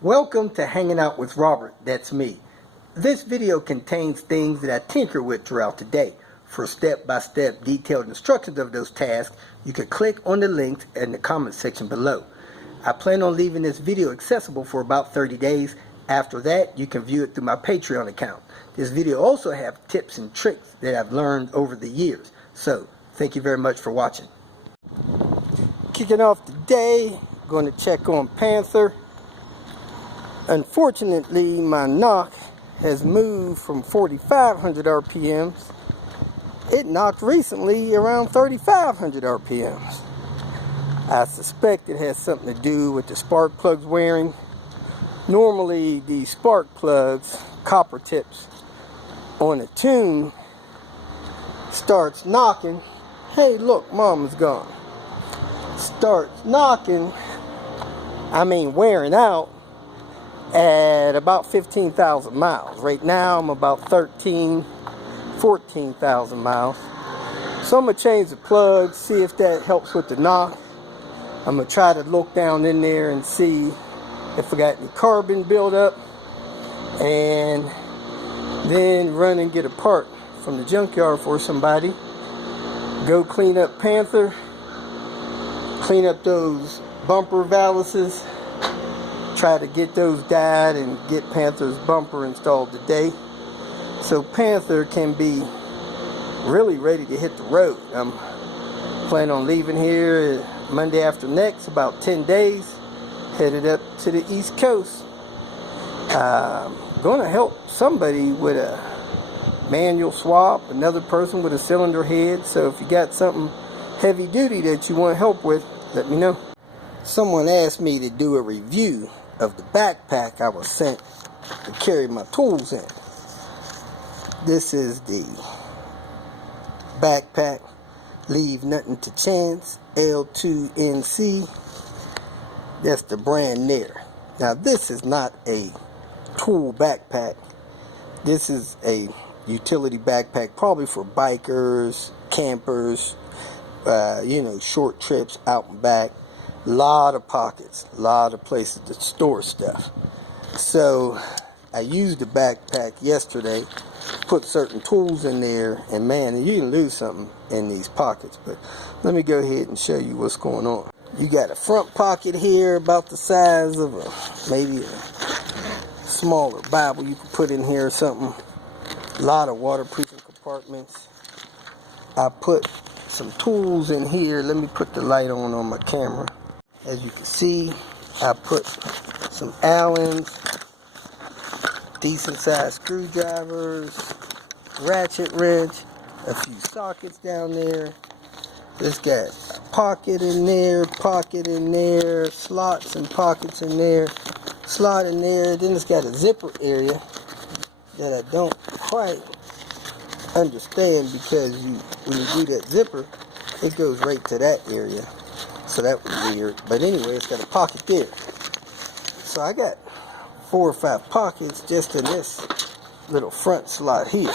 Welcome to Hanging Out with Robert, that's me. This video contains things that I tinker with throughout the day. For step-by-step detailed instructions of those tasks, you can click on the links in the comment section below. I plan on leaving this video accessible for about 30 days. After that, you can view it through my Patreon account. This video also has tips and tricks that I've learned over the years. So, thank you very much for watching. Kicking off the day, going to check on Panther. Unfortunately, my knock has moved from 4,500 RPMs. It knocked recently around 3,500 RPMs. I suspect it has something to do with the spark plugs wearing. Normally, the spark plugs, copper tips on a tune, starts knocking. Hey, look, Mama's gone. Starts knocking, wearing out at about 15,000 miles. Right now I'm about 14,000 miles. So I'm going to change the plug, see if that helps with the knock. I'm going to try to look down in there and see if I got any carbon buildup, and then run and get a part from the junkyard for somebody. Go clean up Panther, clean up those bumper valises, try to get those dyed and get Panther's bumper installed today, so Panther can be really ready to hit the road. I'm planning on leaving here Monday after next, about 10 days, headed up to the East Coast. I'm going to help somebody with a manual swap, another person with a cylinder head, so if you got something heavy duty that you want help with, let me know. Someone asked me to do a review of the backpack I was sent to carry my tools in. This is the backpack, Leave Nothing to Chance, L2NC. That's the brand there. Now this is not a tool backpack. This is a utility backpack, probably for bikers, campers, short trips out and back. Lot of pockets, lot of places to store stuff. So I used the backpack yesterday, put certain tools in there, and man, you can lose something in these pockets. But let me go ahead and show you what's going on. You got a front pocket here about the size of maybe a smaller Bible you can put in here or something. A lot of waterproofing compartments. I put some tools in here. Let me put the light on my camera. As you can see, I put some Allens, decent sized screwdrivers, ratchet wrench, a few sockets down there. It's got a pocket in there, slots and pockets in there, slot in there. Then it's got a zipper area that I don't quite understand, because when you do that zipper, it goes right to that area. So that was weird. But anyway, it's got a pocket there. So I got 4 or 5 pockets just in this little front slot here.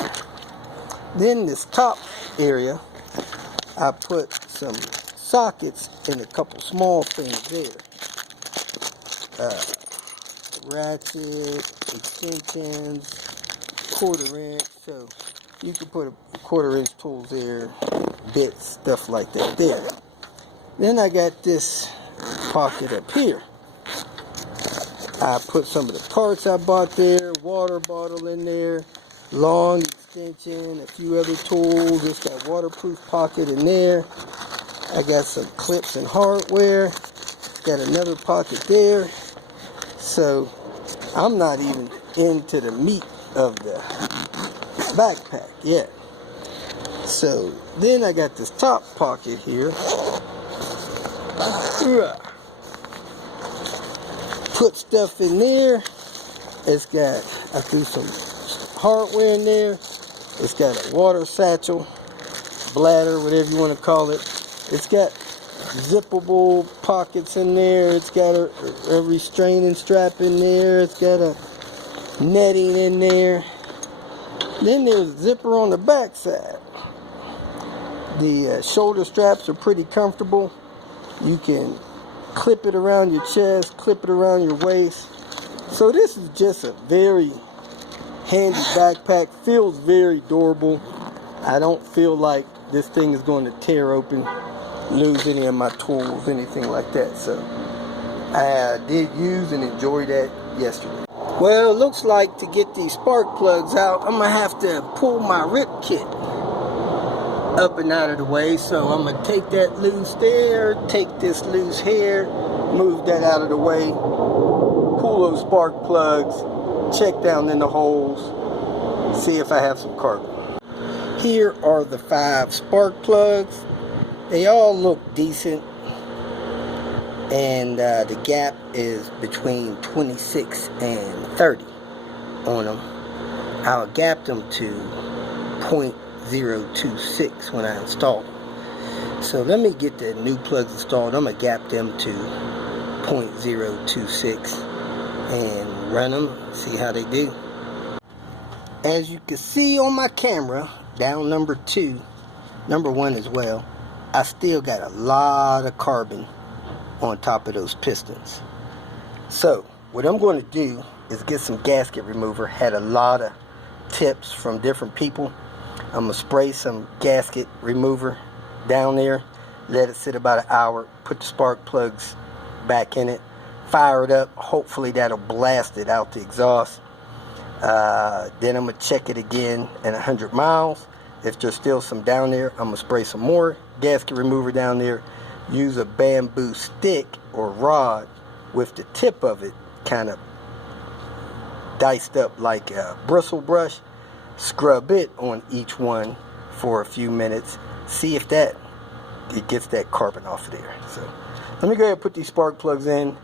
Then this top area, I put some sockets and a couple small things there. Ratchet, extensions, 1/4 inch. So you can put a 1/4 inch tools there, bits, stuff like that there. Then I got this pocket up here. I put some of the parts I bought there, water bottle in there, long extension, a few other tools. It's got waterproof pocket in there. I got some clips and hardware. Got another pocket there. So I'm not even into the meat of the backpack yet. So then I got this top pocket here. Put stuff in there. It's got, I threw some hardware in there. It's got a water satchel, bladder, whatever you want to call it. It's got zippable pockets in there. It's got a restraining strap in there. It's got a netting in there. Then there's a zipper on the back side. The shoulder straps are pretty comfortable. You can clip it around your chest, clip it around your waist. So this is just a very handy backpack. Feels very durable. I don't feel like this thing is going to tear open, lose any of my tools, anything like that. So I did use and enjoy that yesterday. Well, it looks like to get these spark plugs out, I'm gonna have to pull my rip kit up and out of the way. So I'm gonna take that loose there, take this loose here, move that out of the way, pull those spark plugs, check down in the holes, see if I have some carbon. Here are the 5 spark plugs. They all look decent, and the gap is between 26 and 30 on them. I'll gap them to 0.026 when I install them. So let me get the new plugs installed. I'm gonna gap them to 0.026 and run them, see how they do. As you can see on my camera, down number 2, number 1 as well, I still got a lot of carbon on top of those pistons. So what I'm going to do is get some gasket remover. Had a lot of tips from different people. I'm gonna spray some gasket remover down there, let it sit about an hour, put the spark plugs back in it, fire it up. Hopefully that'll blast it out the exhaust. Then I'm gonna check it again at 100 miles. If there's still some down there, I'm gonna spray some more gasket remover down there. Use a bamboo stick or rod with the tip of it kind of diced up like a bristle brush. Scrub it on each one for a few minutes. See if it gets that carbon off of there. So let me go ahead and put these spark plugs in,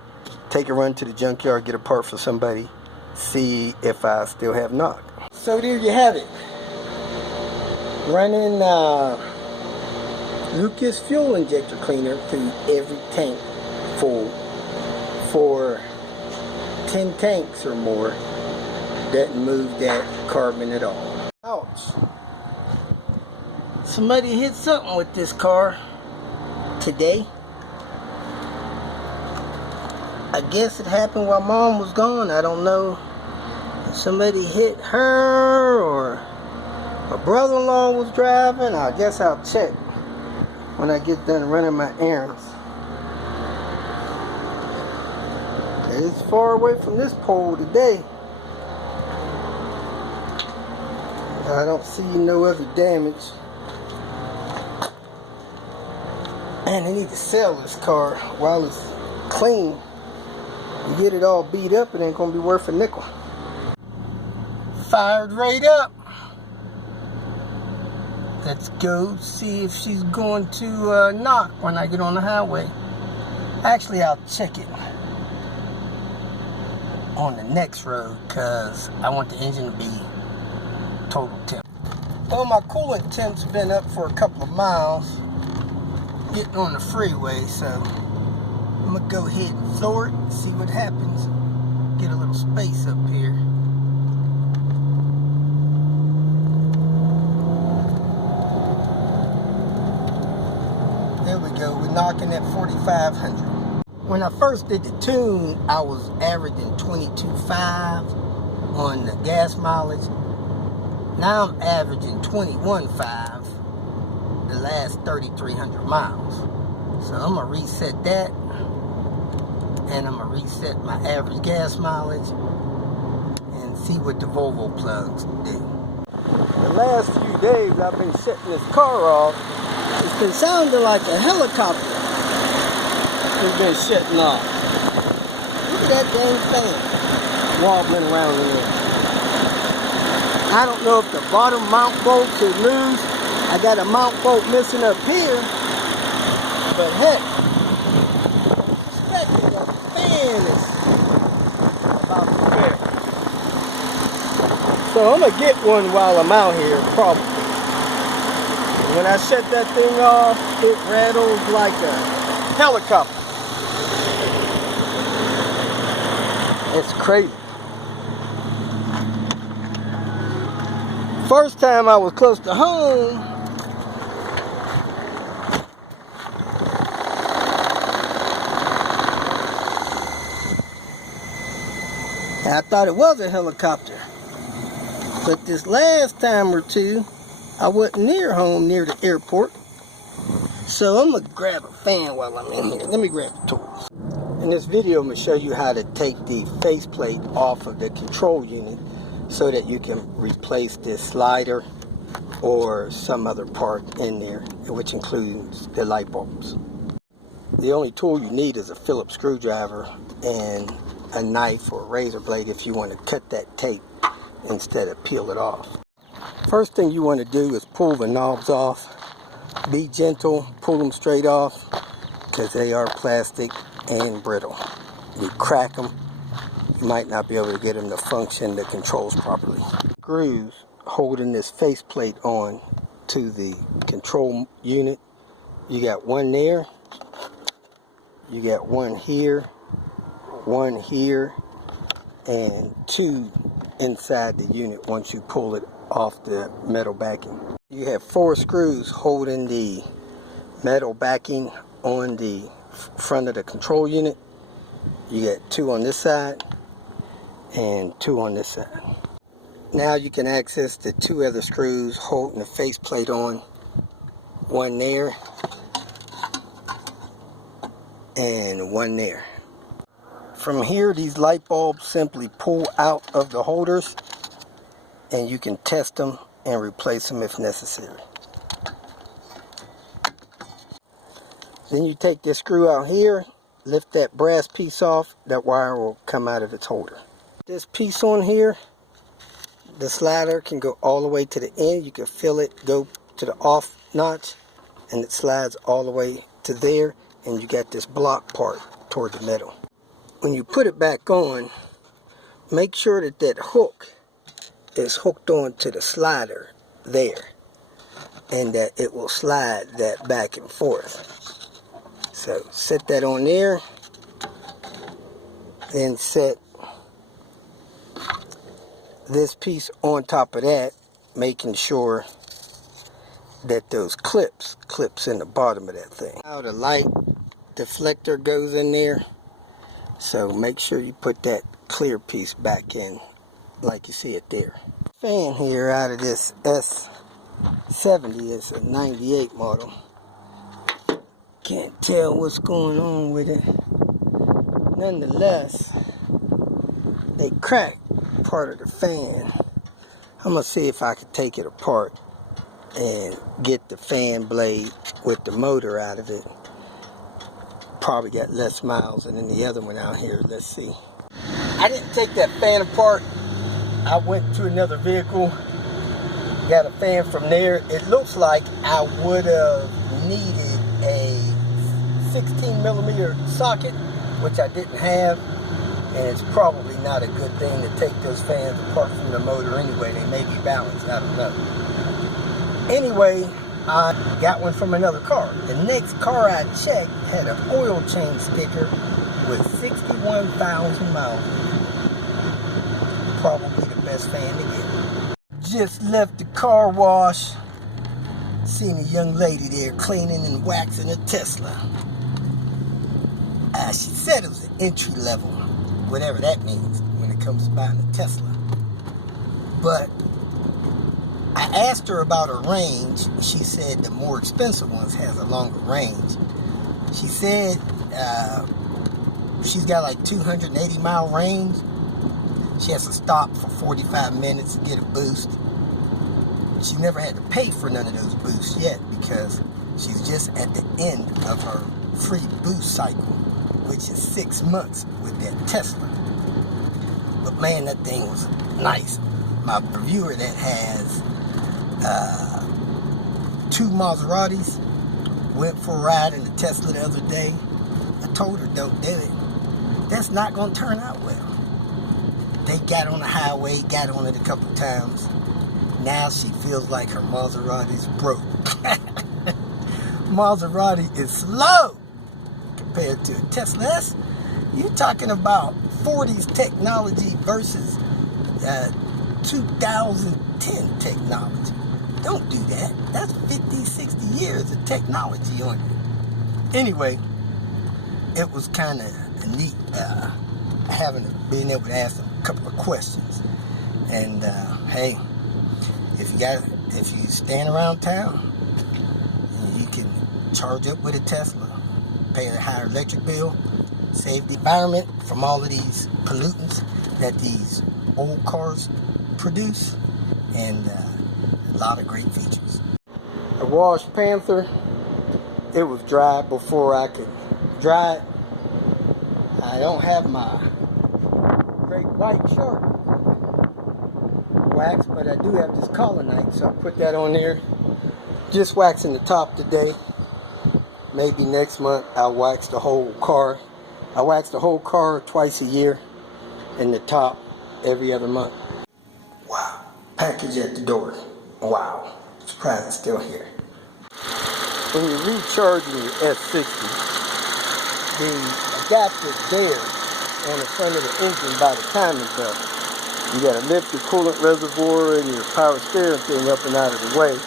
take a run to the junkyard, get a part for somebody, see if I still have knock. So there you have it. Running Lucas fuel injector cleaner through every tank full for 10 tanks or more. Doesn't move that carbon at all. Ouch. Somebody hit something with this car today. I guess it happened while Mom was gone. I don't know if somebody hit her or my brother-in-law was driving. I guess I'll check when I get done running my errands. It's far away from this pole today. I don't see no other damage. Man, I need to sell this car while it's clean. You get it all beat up, it ain't gonna be worth a nickel. Fired right up. Let's go see if she's going to knock when I get on the highway. Actually, I'll check it on the next road because I want the engine to be total temp. Well, my coolant temp's been up for a couple of miles getting on the freeway, so I'm gonna go ahead and throw it and see what happens. Get a little space up here. There we go, we're knocking at 4,500. When I first did the tune, I was averaging 22.5 on the gas mileage. Now I'm averaging 21.5 the last 3,300 miles. So I'm gonna reset that, and I'm gonna reset my average gas mileage and see what the Volvo plugs do. The last few days I've been shutting this car off. It's been sounding like a helicopter. It's been shutting off. Look at that dang thing wobbling around in there. I don't know if the bottom mount bolt could move. I got a mount bolt missing up here. But heck, I'm suspecting that the fan is about to fail. So I'm going to get one while I'm out here, probably. When I shut that thing off, it rattles like a helicopter. It's crazy. First time I was close to home, And I thought it was a helicopter. But this last time or two, I wasn't near home, near the airport. So I'm going to grab a fan while I'm in here. Let me grab the tools. In this video, I'm going to show you how to take the faceplate off of the control unit so that you can replace this slider or some other part in there, which includes the light bulbs. The only tool you need is a Phillips screwdriver and a knife or a razor blade if you want to cut that tape instead of peel it off. First thing you want to do is pull the knobs off. Be gentle, pull them straight off because they are plastic and brittle. You crack them, you might not be able to get them to function the controls properly. Screws holding this faceplate on to the control unit. You got one there, you got one here, and two inside the unit once you pull it off the metal backing. You have 4 screws holding the metal backing on the front of the control unit. You got 2 on this side and 2 on this side. Now you can access the 2 other screws holding the faceplate on. One there and one there. From here, these light bulbs simply pull out of the holders and you can test them and replace them if necessary. Then you take this screw out here, lift that brass piece off, that wire will come out of its holder. This piece on here, the slider can go all the way to the end. You can feel it go to the off notch and it slides all the way to there, and you got this block part toward the middle. When you put it back on, make sure that that hook is hooked on to the slider there and that it will slide that back and forth. So set that on there, then set this piece on top of that, making sure that those clips in the bottom of that thing. Now the light deflector goes in there, so make sure you put that clear piece back in like you see it there. Fan here out of this S70 is a 98 model. Can't tell what's going on with it. Nonetheless, they cracked part of the fan. I'm gonna see if I can take it apart and get the fan blade with the motor out of it. Probably got less miles than the other one out here. Let's see. I didn't take that fan apart. I went to another vehicle, got a fan from there. It looks like I would have needed a 16mm socket, which I didn't have, and it's probably not a good thing to take those fans apart from the motor anyway. They may be balanced, I don't know. Anyway, I got one from another car. The next car I checked had an oil change sticker with 61,000 miles. Probably the best fan to get. Just left the car wash. Seen a young lady there cleaning and waxing a Tesla. She said it was an entry level, whatever that means when it comes to buying a Tesla. But I asked her about her range. She said the more expensive ones has a longer range. She said she's got like 280 mile range. She has to stop for 45 minutes to get a boost. She never had to pay for none of those boosts yet because she's just at the end of her free boost cycle, which is 6 months with that Tesla. But man, that thing was nice. My reviewer that has 2 Maseratis went for a ride in the Tesla the other day. I told her, don't do it. That's not going to turn out well. They got on the highway, got on it a couple times. Now she feels like her Maserati's broke. Maserati is slow compared to a Tesla. That's, you're talking about 40s technology versus 2010 technology. Don't do that. That's 50, 60 years of technology on you. Anyway, it was kind of neat being able to ask them couple of questions. And hey, if you stand around town, you can charge up with a Tesla, pay a higher electric bill, save the environment from all of these pollutants that these old cars produce, and a lot of great features. I washed Panther. It was dry before I could dry it. I don't have my great white shark wax, but I do have this colonite, so I put that on there. Just waxing the top today. Maybe next month I'll wax the whole car. I wax the whole car twice a year, and the top every other month. Wow. Package at the door. Wow. Surprised it's still here. When you're recharging your S60, the adapter's there on the front of the engine by the timing belt. You gotta lift your coolant reservoir and your power steering thing up and out of the way.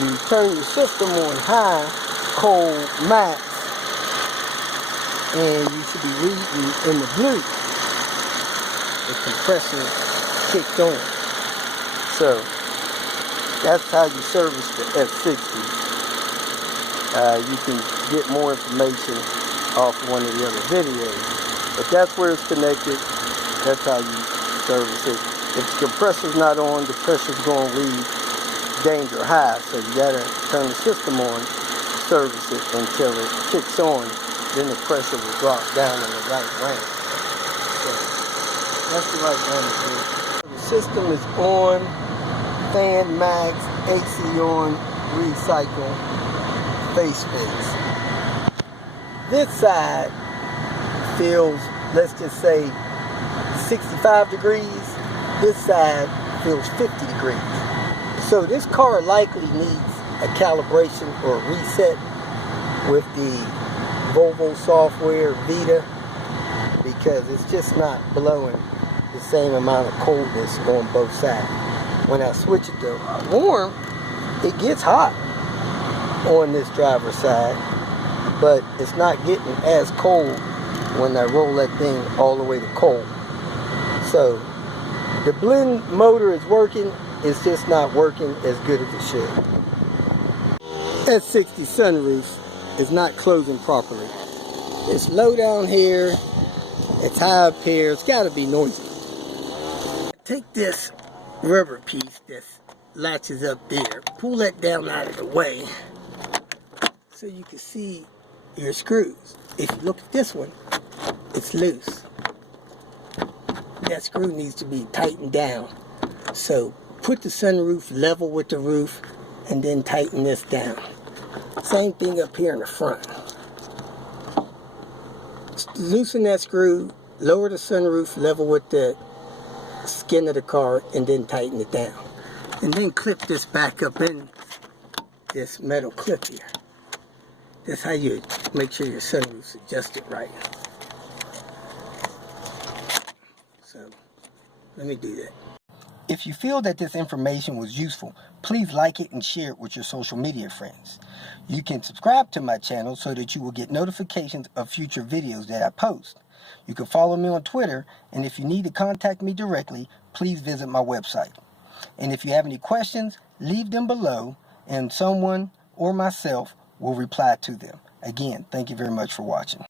You turn your system on high, cold, max, and you should be reading in the blue. The compressor kicked on. So that's how you service the S60. You can get more information off one of the other videos, but that's where it's connected. That's how you service it. If the compressor's not on, the pressure's going to read danger high, so you got to turn the system on, service it until it kicks on, then the pressure will drop down in the right range. So that's the right range. The system is on, fan max, AC on, recycle, face space. This side feels, let's just say, 65 degrees. This side feels 50 degrees. So this car likely needs a calibration or a reset with the Volvo software Vita, because it's just not blowing the same amount of coldness on both sides. When I switch it to warm, it gets hot on this driver's side, but it's not getting as cold when I roll that thing all the way to cold. So the blend motor is working, it's just not working as good as it should. S60 sunroof is not closing properly. It's low down here, it's high up here, it's got to be noisy. Take this rubber piece that latches up there, pull that down out of the way so you can see your screws. If you look at this one, it's loose. That screw needs to be tightened down. So put the sunroof level with the roof and then tighten this down. Same thing up here in the front. Loosen that screw, lower the sunroof level with the skin of the car, and then tighten it down. And then clip this back up in this metal clip here. That's how you make sure your sunroof's adjusted right. So, let me do that. If you feel that this information was useful, please like it and share it with your social media friends. You can subscribe to my channel so that you will get notifications of future videos that I post. You can follow me on Twitter, and if you need to contact me directly, please visit my website. And if you have any questions, leave them below, and someone or myself will reply to them. Again, thank you very much for watching.